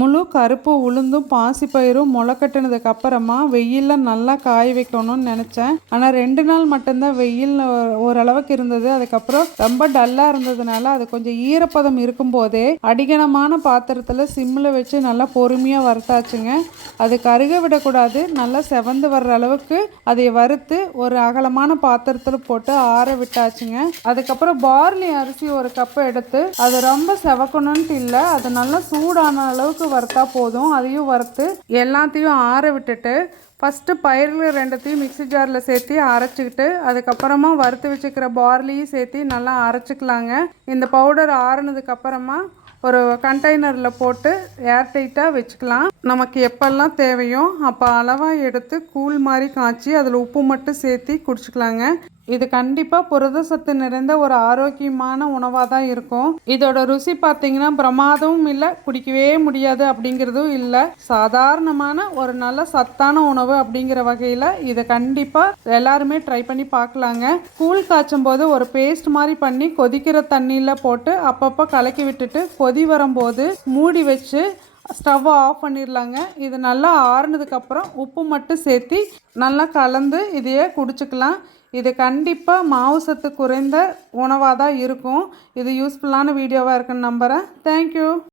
முழு கருப்பு உளுந்தும் பாசிப்பயிரும் முளைக்கட்டினதுக்கு அப்புறமா வெயிலில் நல்லா காய வைக்கணும்னு நினச்சேன். ஆனால் ரெண்டு நாள் மட்டும்தான் வெயில் ஓரளவுக்கு இருந்தது. அதுக்கப்புறம் ரொம்ப டல்லாக இருந்ததுனால அது கொஞ்சம் ஈரப்பதம் இருக்கும்போதே அடிகனமான பாத்திரத்தில் சிம்மில் வச்சு நல்லா பொறுமையாக வறுத்தாச்சுங்க. அது கருக விடக்கூடாது. நல்லா செவந்து வர்ற அளவுக்கு அதை வறுத்து ஒரு அகலமான பாத்திரத்தில் போட்டு ஆற விட்டாச்சுங்க. அதுக்கப்புறம் பார்லி அரிசி ஒரு கப்பு எடுத்து அது ரொம்ப செவக்கணுன்ட்டு இல்லை அது நல்லா சூடான அளவுக்கு வறுத்தா போதும். அதையும் வறுத்து எல்லாத்தையும் ஆற விட்டுட்டு ஃபஸ்ட்டு பயிர்கள் ரெண்டுத்தையும் மிக்ஸி ஜாரில் சேர்த்து அரைச்சிக்கிட்டு அதுக்கப்புறமா வறுத்து வச்சுக்கிற பார்லியும் சேர்த்து நல்லா அரைச்சிக்கலாங்க. இந்த பவுடர் ஆறுனதுக்கப்புறமா ஒரு கண்டெய்னரில் போட்டு ஏர் டைட்டாக வச்சுக்கலாம். நமக்கு எப்பெல்லாம் தேவையோ அப்போ அளவாக எடுத்து கூழ் மாதிரி காய்ச்சி அதில் உப்பு மட்டும் சேர்த்து குடிச்சிக்கலாங்க. இது கண்டிப்பாக புரத சத்து நிறைந்த ஒரு ஆரோக்கியமான உணவாக தான் இருக்கும். இதோட ருசி பார்த்தீங்கன்னா பிரமாதமும் இல்லை குடிக்கவே முடியாது அப்படிங்கிறதும் இல்லை. சாதாரணமான ஒரு நல்ல சத்தான உணவு அப்படிங்கிற வகையில் இதை கண்டிப்பாக எல்லாருமே ட்ரை பண்ணி பார்க்கலாங்க கூழ் காய்ச்சும் போது ஒரு பேஸ்ட் மாதிரி பண்ணி கொதிக்கிற தண்ணியில் போட்டு அப்பப்போ கலக்கி விட்டுட்டு கொதி வரும்போது மூடி வச்சு ஸ்டவ்வை ஆஃப் பண்ணிடலாங்க. இது நல்லா ஆறுனதுக்கப்புறம் உப்பு மட்டும் சேர்த்து நல்லா கலந்து இதையே குடிச்சுக்கலாம். இது கண்டிப்பாக மாவு சத்து குறைந்த உணவாக தான் இருக்கும். இது யூஸ்ஃபுல்லான வீடியோவாக இருக்குன்னு நம்புகிறேன் தேங்க்யூ